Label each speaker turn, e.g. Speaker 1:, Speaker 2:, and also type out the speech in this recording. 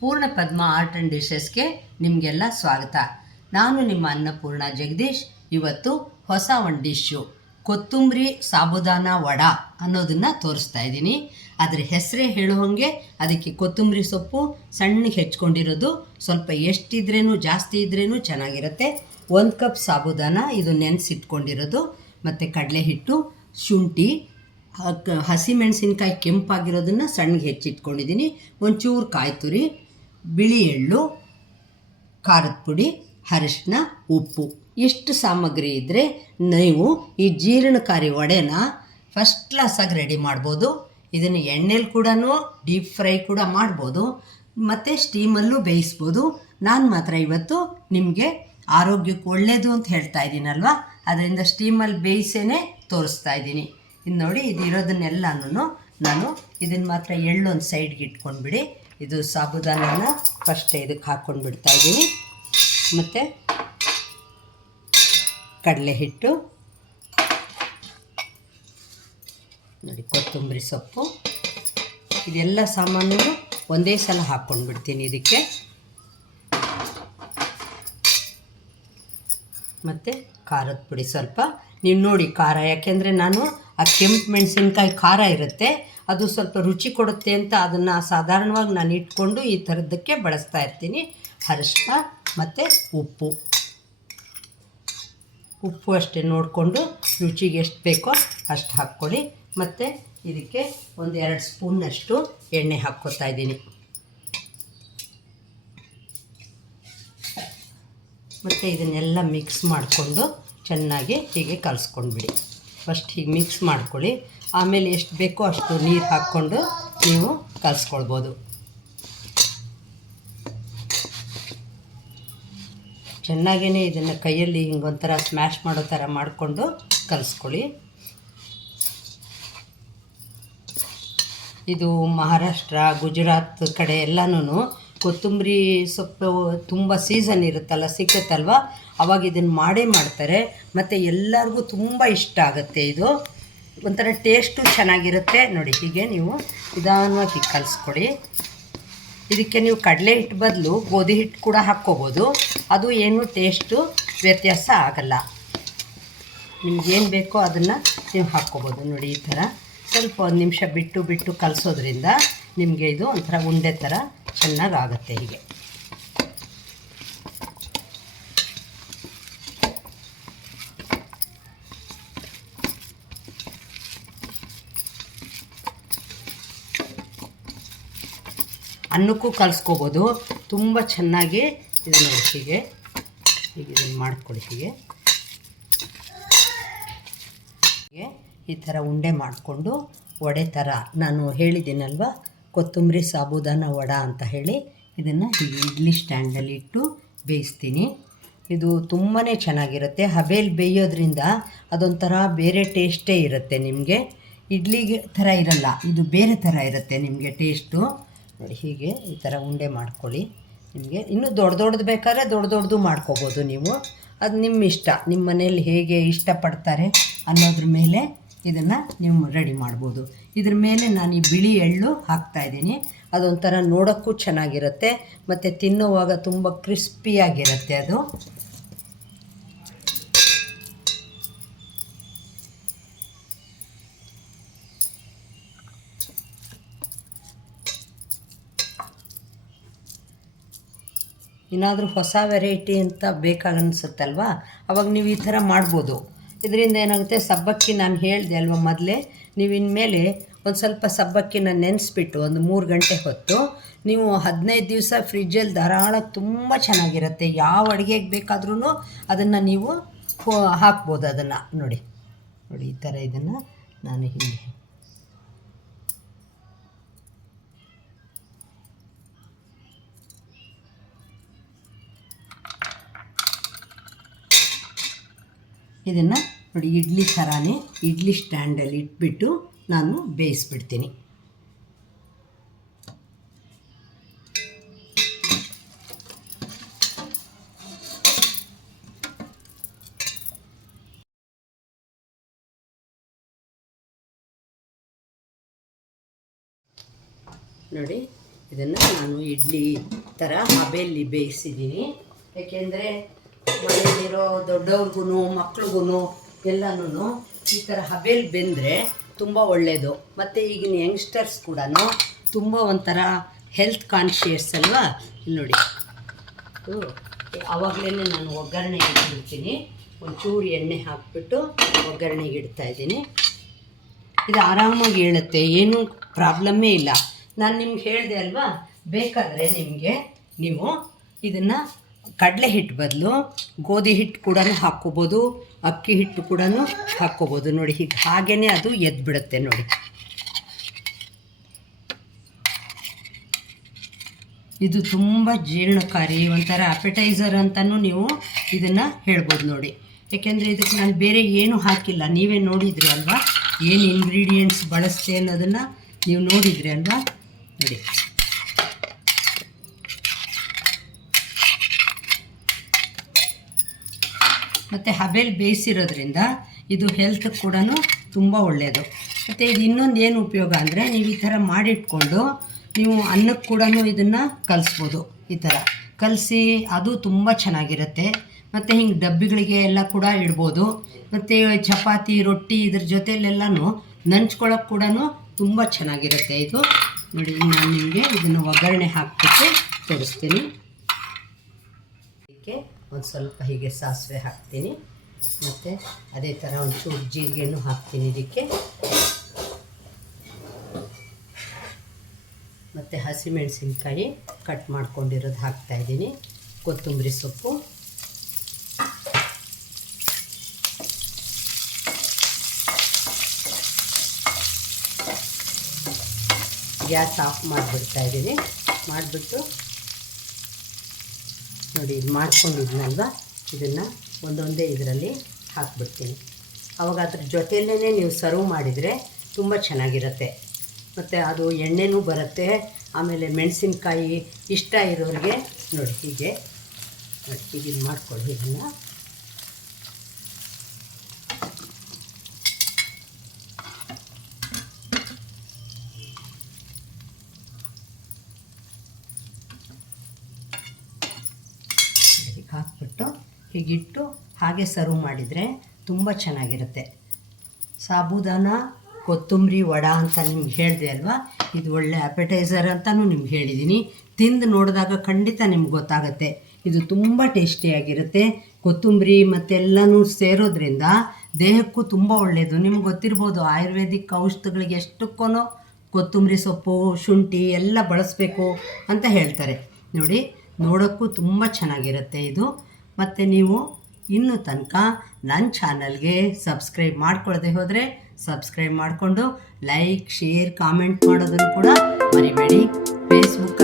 Speaker 1: ಪೂರ್ಣ ಪದ್ಮ art and ಡಿಶಸ್ಗೆ ನಿಮಗೆಲ್ಲ ಸ್ವಾಗತ. ನಾನು ನಿಮ್ಮ ಅನ್ನಪೂರ್ಣ ಜಗದೀಶ್. ಇವತ್ತು ಹೊಸ ಒಂದು ಡಿಶ್ಶು ಕೊತ್ತಂಬರಿ ಸಾಬುದಾನ ವಡ ಅನ್ನೋದನ್ನು ತೋರಿಸ್ತಾ ಇದ್ದೀನಿ. ಅದರ ಹೆಸರೇ ಹಾಗೆ ಅದಕ್ಕೆ ಕೊತ್ತಂಬರಿ ಸೊಪ್ಪು ಸಣ್ಣಗೆ ಹೆಚ್ಕೊಂಡಿರೋದು. ಸ್ವಲ್ಪ ಎಷ್ಟಿದ್ರೇನು, ಜಾಸ್ತಿ ಇದ್ರೇನು ಚೆನ್ನಾಗಿರುತ್ತೆ. ಒಂದು ಕಪ್ ಸಾಬುದಾನ ಇದು ನೆನೆಸಿಟ್ಕೊಂಡಿರೋದು. ಮತ್ತು ಕಡಲೆ ಹಿಟ್ಟು ಶುಂಠಿ ಹಸಿಮೆಣಸಿನ್ಕಾಯಿ ಕೆಂಪಾಗಿರೋದನ್ನು ಸಣ್ಣಗೆ ಹೆಚ್ಚಿಟ್ಕೊಂಡಿದ್ದೀನಿ. ಒಂಚೂರು ಕಾಯಿ ತುರಿ ಬಿಳಿ ಎಳ್ಳು, ಖಾರದ ಪುಡಿ ಅರಿಶಿನ ಉಪ್ಪು. ಇಷ್ಟು ಸಾಮಗ್ರಿ ಇದ್ದರೆ ನೀವು ಈ ಜೀರ್ಣಕಾರಿ ವಡೆನ ಫಸ್ಟ್ ಕ್ಲಾಸಾಗಿ ರೆಡಿ ಮಾಡ್ಬೋದು. ಇದನ್ನು ಎಣ್ಣೆಲಿ ಕೂಡ ಡೀಪ್ ಫ್ರೈ ಕೂಡ ಮಾಡ್ಬೋದು. ಮತ್ತು ಸ್ಟೀಮಲ್ಲೂ ಬೇಯಿಸ್ಬೋದು. ನಾನು ಮಾತ್ರ ಇವತ್ತು ನಿಮಗೆ ಆರೋಗ್ಯಕ್ಕೆ ಒಳ್ಳೆಯದು ಅಂತ ಹೇಳ್ತಾ ಇದ್ದೀನಲ್ವ? ಅದರಿಂದ ಸ್ಟೀಮಲ್ಲಿ ಬೇಯಿಸೇ ತೋರಿಸ್ತಾ ಇದ್ದೀನಿ. ಇದು ನೋಡಿ ಇದು ಇರೋದನ್ನೆಲ್ಲನೂ ನಾನು ಇದನ್ನು ಮಾತ್ರ ಎಳ್ಳೊಂದು ಸೈಡ್ಗೆ ಇಟ್ಕೊಂಡ್ಬಿಡಿ. ಇದು ಸಾಬುದಾನನ ಫಸ್ಟ್ ಇದಕ್ಕೆ ಹಾಕ್ಕೊಂಡು ಬಿಡ್ತಾ ಇದ್ದೀನಿ ಮತ್ತು ಕಡಲೆ ಹಿಟ್ಟು ನೋಡಿ ಕೊತ್ತಂಬರಿ ಸೊಪ್ಪು. ಇದೆಲ್ಲ ಸಾಮಾನು ಒಂದೇ ಸಲ ಹಾಕ್ಕೊಂಡು ಬಿಡ್ತೀನಿ ಇದಕ್ಕೆ. ಮತ್ತು ಖಾರದ ಪುಡಿ ಸ್ವಲ್ಪ. ನೀವು ನೋಡಿ ಖಾರ, ಯಾಕೆಂದರೆ ನಾನು ಆ ಕೆಂಪು ಮೆಣಸಿನ್ಕಾಯಿ ಖಾರ ಇರುತ್ತೆ, ಅದು ಸ್ವಲ್ಪ ರುಚಿ ಕೊಡುತ್ತೆ ಅಂತ ಅದನ್ನು ಸಾಧಾರಣವಾಗಿ ನಾನು ಇಟ್ಕೊಂಡು ಈ ಥರದ್ದಕ್ಕೆ ಬಳಸ್ತಾ ಇರ್ತೀನಿ. ಅರಿಶಿನ ಮತ್ತು ಉಪ್ಪು. ಉಪ್ಪು ಅಷ್ಟೇ ನೋಡಿಕೊಂಡು ರುಚಿಗೆ ಎಷ್ಟು ಬೇಕೋ ಅಷ್ಟು ಹಾಕ್ಕೊಳ್ಳಿ. ಮತ್ತು ಇದಕ್ಕೆ ಒಂದು ಎರಡು ಸ್ಪೂನ್ನಷ್ಟು ಎಣ್ಣೆ ಹಾಕ್ಕೋತಾ ಇದ್ದೀನಿ. ಮತ್ತು ಇದನ್ನೆಲ್ಲ ಮಿಕ್ಸ್ ಮಾಡಿಕೊಂಡು ಚೆನ್ನಾಗಿ ಹೀಗೆ ಕಲಿಸ್ಕೊಂಡ್ಬಿಡಿ. ಫಸ್ಟ್ ಹೀಗೆ ಮಿಕ್ಸ್ ಮಾಡ್ಕೊಳ್ಳಿ. ಆಮೇಲೆ ಎಷ್ಟು ಬೇಕೋ ಅಷ್ಟು ನೀರು ಹಾಕ್ಕೊಂಡು ನೀವು ಕಲಿಸ್ಕೊಳ್ಬೋದು. ಚೆನ್ನಾಗೇ ಇದನ್ನು ಕೈಯಲ್ಲಿ ಹಿಂಗೊಂಥರ ಸ್ಮ್ಯಾಶ್ ಮಾಡೋ ಥರ ಮಾಡಿಕೊಂಡು ಕಲಿಸ್ಕೊಳ್ಳಿ. ಇದು ಮಹಾರಾಷ್ಟ್ರ, ಗುಜರಾತ್ ಕಡೆ ಎಲ್ಲನೂ ಕೊತ್ತಂಬರಿ ಸೊಪ್ಪು ತುಂಬ ಸೀಸನ್ ಇರುತ್ತಲ್ಲ, ಸಿಕ್ಕತ್ತಲ್ವ? ಅವಾಗ ಇದನ್ನು ಮಾಡೇ ಮಾಡ್ತಾರೆ. ಮತ್ತು ಎಲ್ಲರಿಗೂ ತುಂಬ ಇಷ್ಟ ಆಗುತ್ತೆ ಇದು. ಒಂಥರ ಟೇಸ್ಟು ಚೆನ್ನಾಗಿರುತ್ತೆ. ನೋಡಿ, ಹೀಗೆ ನೀವು ನಿಧಾನವಾಗಿ ಕಲಿಸ್ಕೊಡಿ. ಇದಕ್ಕೆ ನೀವು ಕಡಲೆ ಹಿಟ್ಟು ಬದಲು ಗೋಧಿ ಹಿಟ್ಟು ಕೂಡ ಹಾಕ್ಕೋಬೋದು. ಅದು ಏನು ಟೇಸ್ಟು ವ್ಯತ್ಯಾಸ ಆಗಲ್ಲ. ನಿಮ್ಗೇನು ಬೇಕೋ ಅದನ್ನು ನೀವು ಹಾಕ್ಕೋಬೋದು. ನೋಡಿ, ಈ ಥರ ಸ್ವಲ್ಪ ಒಂದು ನಿಮಿಷ ಬಿಟ್ಟು ಬಿಟ್ಟು ಕಲಿಸೋದ್ರಿಂದ ನಿಮಗೆ ಇದು ಒಂಥರ ಉಂಡೆ ಥರ ಚೆನ್ನಾಗಿ ಆಗುತ್ತೆ ಹೀಗೆ. ಅನ್ನಕ್ಕೂ ಕಲಿಸ್ಕೋಬೋದು. ತುಂಬ ಚೆನ್ನಾಗಿ ಇದನ್ನು ಹೀಗೆ. ಹೀಗೆ ಇದನ್ನು ಮಾಡ್ಕೊಳ್ಳಿ ಹೀಗೆ. ಈ ಥರ ಉಂಡೆ ಮಾಡಿಕೊಂಡು ವಡೆ ಥರ ನಾನು ಹೇಳಿದ್ದೀನಲ್ವ? ಕೊತ್ತಂಬರಿ ಸಾಬುದಾನ ವಡ ಅಂತ ಹೇಳಿ ಇದನ್ನು ಇಡ್ಲಿ ಸ್ಟ್ಯಾಂಡಲ್ಲಿ ಇಟ್ಟು ಬೇಯಿಸ್ತೀನಿ. ಇದು ತುಂಬಾ ಚೆನ್ನಾಗಿರುತ್ತೆ. ಹಬೇಲಿ ಬೇಯೋದ್ರಿಂದ ಅದೊಂಥರ ಬೇರೆ ಟೇಸ್ಟೇ ಇರುತ್ತೆ ನಿಮಗೆ. ಇಡ್ಲಿಗೆ ಥರ ಇರಲ್ಲ, ಇದು ಬೇರೆ ಥರ ಇರುತ್ತೆ ನಿಮಗೆ ಟೇಸ್ಟು ನೋಡಿ ಹೀಗೆ ಈ ಥರ ಉಂಡೆ ಮಾಡ್ಕೊಳ್ಳಿ ನಿಮಗೆ. ಇನ್ನೂ ದೊಡ್ಡ ದೊಡ್ಡದು ಬೇಕಾದ್ರೆ ದೊಡ್ಡ ದೊಡ್ಡದು ಮಾಡ್ಕೋಬೋದು ನೀವು. ಅದು ನಿಮ್ಮ ಇಷ್ಟ ನಿಮ್ಮ ಮನೇಲಿ ಹೇಗೆ ಇಷ್ಟಪಡ್ತಾರೆ ಅನ್ನೋದ್ರ ಮೇಲೆ ಇದನ್ನು ನೀವು ರೆಡಿ ಮಾಡ್ಬೋದು. ಇದ್ರ ಮೇಲೆ ನಾನು ಈ ಬಿಳಿ ಎಳ್ಳು ಹಾಕ್ತಾಯಿದ್ದೀನಿ ಅದೊಂಥರ ನೋಡೋಕ್ಕೂ ಚೆನ್ನಾಗಿರುತ್ತೆ. ಮತ್ತು ತಿನ್ನುವಾಗ ತುಂಬ ಕ್ರಿಸ್ಪಿಯಾಗಿರುತ್ತೆ ಅದು. ಏನಾದರೂ ಹೊಸ ವೆರೈಟಿ ಅಂತ ಬೇಕಾಗನ್ಸುತ್ತಲ್ವಾ? ಅವಾಗ ನೀವು ಈ ಥರ ಮಾಡ್ಬೋದು. ಇದರಿಂದ ಏನಾಗುತ್ತೆ? ಸಬ್ಬಕ್ಕಿ ನಾನು ಹೇಳಿದೆ ಅಲ್ವ ಮೊದಲೇ? ನೀವು ಇನ್ಮೇಲೆ ಒಂದು ಸ್ವಲ್ಪ ಸಬ್ಬಕ್ಕಿನ ನೆನೆಸ್ಬಿಟ್ಟು ಒಂದು ಮೂರು ಗಂಟೆ ಹೊತ್ತು ನೀವು ಹದಿನೈದು ದಿವಸ ಫ್ರಿಜ್ಜಲ್ಲಿ ಧಾರಾಳಕ್ಕೆ ತುಂಬ ಚೆನ್ನಾಗಿರುತ್ತೆ. ಯಾವ ಅಡುಗೆಗೆ ಬೇಕಾದ್ರೂ ಅದನ್ನು ನೀವು ಹಾಕ್ಬೋದು ಅದನ್ನು. ನೋಡಿ ನೋಡಿ ಈ ಥರ ಇದನ್ನು ನಾನು ಹೀಗೆ ಇದನ್ನು ನೋಡಿ ಇಡ್ಲಿ ಥರನೇ, ಇಡ್ಲಿ ಸ್ಟ್ಯಾಂಡಲ್ಲಿ ಇಟ್ಬಿಟ್ಟು ನಾನು ಬೇಯಿಸ್ಬಿಡ್ತೀನಿ. ನೋಡಿ, ಇದನ್ನು ನಾನು ಇಡ್ಲಿ ಥರ ಹಬೆಯಲ್ಲಿ ಬೇಯಿಸಿದ್ದೀನಿ. ಏಕೆಂದರೆ ಮನೆಯಲ್ಲಿರೋ ದೊಡ್ಡವ್ರಿಗೂ ಮಕ್ಳಿಗೂ ಎಲ್ಲನೂ ಈ ಥರ ಹಬೆಯಲ್ಲಿ ಬೆಂದರೆ ತುಂಬ ಒಳ್ಳೆಯದು ಮತ್ತು ಈಗಿನ ಯಂಗ್ಸ್ಟರ್ಸ್ ಕೂಡ ತುಂಬ ಒಂಥರ ಹೆಲ್ತ್ ಕಾನ್ಷಿಯಸ್ ಅಲ್ವಾ? ನೋಡಿ. ಆವಾಗಲೇ ನಾನು ಒಗ್ಗರಣೆಗೆ ಇಡ್ತೀನಿ ಒಂಚೂರು ಎಣ್ಣೆ ಹಾಕ್ಬಿಟ್ಟು ಒಗ್ಗರಣೆಗೆ ಇಡ್ತಾ ಇದ್ದೀನಿ. ಇದು ಆರಾಮಾಗಿ ಹೇಳುತ್ತೆ, ಏನೂ ಪ್ರಾಬ್ಲಮ್ಮೇ ಇಲ್ಲ. ನಾನು ನಿಮ್ಗೆ ಹೇಳಿದೆ ಅಲ್ವಾ? ಬೇಕಾದರೆ ನಿಮಗೆ ನೀವು ಇದನ್ನು ಕಡಲೆ ಹಿಟ್ಟು ಬದಲು, ಗೋಧಿ ಹಿಟ್ಟು ಕೂಡ ಹಾಕ್ಕೋಬೋದು, ಅಕ್ಕಿ ಹಿಟ್ಟು ಕೂಡ ಹಾಕ್ಕೋಬೋದು. ನೋಡಿ, ಹೀಗೆ ಹಾಗೇ ಅದು ಎದ್ಬಿಡುತ್ತೆ ನೋಡಿ. ಇದು ತುಂಬ ಜೀರ್ಣಕಾರಿ, ಒಂಥರ ಅಪೆಟೈಸರ್ ಅಂತಲೂ ನೀವು ಇದನ್ನು ಹೇಳ್ಬೋದು ನೋಡಿ. ಯಾಕೆಂದರೆ ಇದಕ್ಕೆ ನಾನು ಬೇರೆ ಏನೂ ಹಾಕಿಲ್ಲ. ನೀವೇ ನೋಡಿದ್ರಿ ಅಲ್ವಾ? ಏನು ಇಂಗ್ರೀಡಿಯೆಂಟ್ಸ್ ಬಳಸ್ತೆ ಅನ್ನೋದನ್ನು ನೀವು ನೋಡಿದ್ರಿ ಅಲ್ವಾ? ನೋಡಿ. ಮತ್ತು ಹಬೆಲ್ ಬೇಯಿಸಿರೋದ್ರಿಂದ ಇದು ಹೆಲ್ತ್ ಕೂಡ ತುಂಬ ಒಳ್ಳೆಯದು ಮತ್ತು ಇದು ಇನ್ನೊಂದು ಏನು ಉಪಯೋಗ ಅಂದರೆ ನೀವು ಈ ಥರ ಮಾಡಿಟ್ಕೊಂಡು ನೀವು ಅನ್ನಕ್ಕೆ ಕೂಡ ಇದನ್ನು ಕಲಿಸ್ಬೋದು, ಈ ಥರ ಕಲಸಿ ಅದು ತುಂಬ ಚೆನ್ನಾಗಿರುತ್ತೆ. ಮತ್ತು ಹಿಂಗೆ ಡಬ್ಬಿಗಳಿಗೆ ಎಲ್ಲ ಕೂಡ ಇಡ್ಬೋದು. ಮತ್ತು ಚಪಾತಿ, ರೊಟ್ಟಿ ಇದ್ರ ಜೊತೆಲೆಲ್ಲನೂ ನಂಚ್ಕೊಳ್ಳೋಕೆ ಕೂಡ ತುಂಬ ಚೆನ್ನಾಗಿರುತ್ತೆ ಇದು. ನೋಡಿ ನಾನು ನಿಮಗೆ ಇದನ್ನು ಒಗ್ಗರಣೆ ಹಾಕ್ಬಿಟ್ಟು ತೋರಿಸ್ತೀನಿ. ಒಂದು ಸ್ವಲ್ಪ ಹೀಗೆ ಸಾಸಿವೆ ಹಾಕ್ತೀನಿ. ಮತ್ತು ಅದೇ ಥರ ಒಂಚೂರು ಜೀರಿಗೆನೂ ಹಾಕ್ತೀನಿ ಇದಕ್ಕೆ. ಮತ್ತು ಹಸಿಮೆಣಸಿನ್ಕಾಯಿ ಕಟ್ ಮಾಡ್ಕೊಂಡಿರೋದು ಹಾಕ್ತಾಯಿದ್ದೀನಿ ಕೊತ್ತಂಬರಿ ಸೊಪ್ಪು. ಗ್ಯಾಸ್ ಆಫ್ ಮಾಡಿಬಿಡ್ತಾ ಇದ್ದೀನಿ. ಮಾಡಿಬಿಟ್ಟು ನೋಡಿ, ಇದು ಮಾಡ್ಕೊಂಡಿದ್ನಲ್ವ? ಇದನ್ನು ಒಂದೊಂದೇ ಇದರಲ್ಲಿ ಹಾಕ್ಬಿಡ್ತೀನಿ. ಅವಾಗ ಅದ್ರ ಜೊತೆಯಲ್ಲೇ ನೀವು ಸರ್ವ್ ಮಾಡಿದರೆ ತುಂಬ ಚೆನ್ನಾಗಿರುತ್ತೆ. ಮತ್ತು ಅದು ಎಣ್ಣೆನೂ ಬರುತ್ತೆ, ಆಮೇಲೆ ಮೆಣಸಿನ್ಕಾಯಿ ಇಷ್ಟ ಇರೋರಿಗೆ ನೋಡಿ ಹೀಗೆ. ನೋಡಿ, ಹೀಗೆ ಮಾಡ್ಕೊಳ್ಳಿ ಇದನ್ನು ಇದಕ್ಕೆ ಹಾಕ್ಬಿಟ್ಟು ಹೀಗಿಟ್ಟು ಹಾಗೆ ಸರ್ವ್ ಮಾಡಿದರೆ ತುಂಬ ಚೆನ್ನಾಗಿರುತ್ತೆ. ಸಾಬುದಾನ, ಕೊತ್ತಂಬರಿ ವಡ ಅಂತ ನಿಮ್ಗೆ ಹೇಳಿದೆ ಅಲ್ವಾ? ಇದು ಒಳ್ಳೆ ಅಪೆಟೈಸರ್ ಅಂತಲೂ ನಿಮ್ಗೆ ಹೇಳಿದ್ದೀನಿ ತಿಂದು ನೋಡಿದಾಗ ಖಂಡಿತ ನಿಮ್ಗೆ ಗೊತ್ತಾಗುತ್ತೆ. ಇದು ತುಂಬ ಟೇಸ್ಟಿಯಾಗಿರುತ್ತೆ ಕೊತ್ತಂಬರಿ ಮತ್ತೆಲ್ಲನೂ ಸೇರೋದ್ರಿಂದ ದೇಹಕ್ಕೂ ತುಂಬ ಒಳ್ಳೆಯದು ನಿಮ್ಗೆ ಗೊತ್ತಿರ್ಬೋದು ಆಯುರ್ವೇದಿಕ್ ಔಷಧಗಳಿಗೆ ಎಷ್ಟಕ್ಕೂ ಕೊತ್ತಂಬರಿ ಸೊಪ್ಪು, ಶುಂಠಿ ಎಲ್ಲ ಬಳಸಬೇಕು ಅಂತ ಹೇಳ್ತಾರೆ. ನೋಡಿ, ನೋಡೋಕ್ಕೂ ತುಂಬ ಚೆನ್ನಾಗಿರುತ್ತೆ ಇದು. ಮತ್ತು ನೀವು ಇನ್ನೂ ತನಕ ನನ್ನ ಚಾನಲ್ಗೆ ಸಬ್ಸ್ಕ್ರೈಬ್ ಮಾಡ್ಕೊಳ್ಳದೆ ಹೋದರೆ ಸಬ್ಸ್ಕ್ರೈಬ್ ಮಾಡಿಕೊಂಡು ಲೈಕ್, ಶೇರ್, ಕಾಮೆಂಟ್ ಮಾಡೋದನ್ನು ಕೂಡ ಮರಿಬೇಡಿ. ಕೂಡ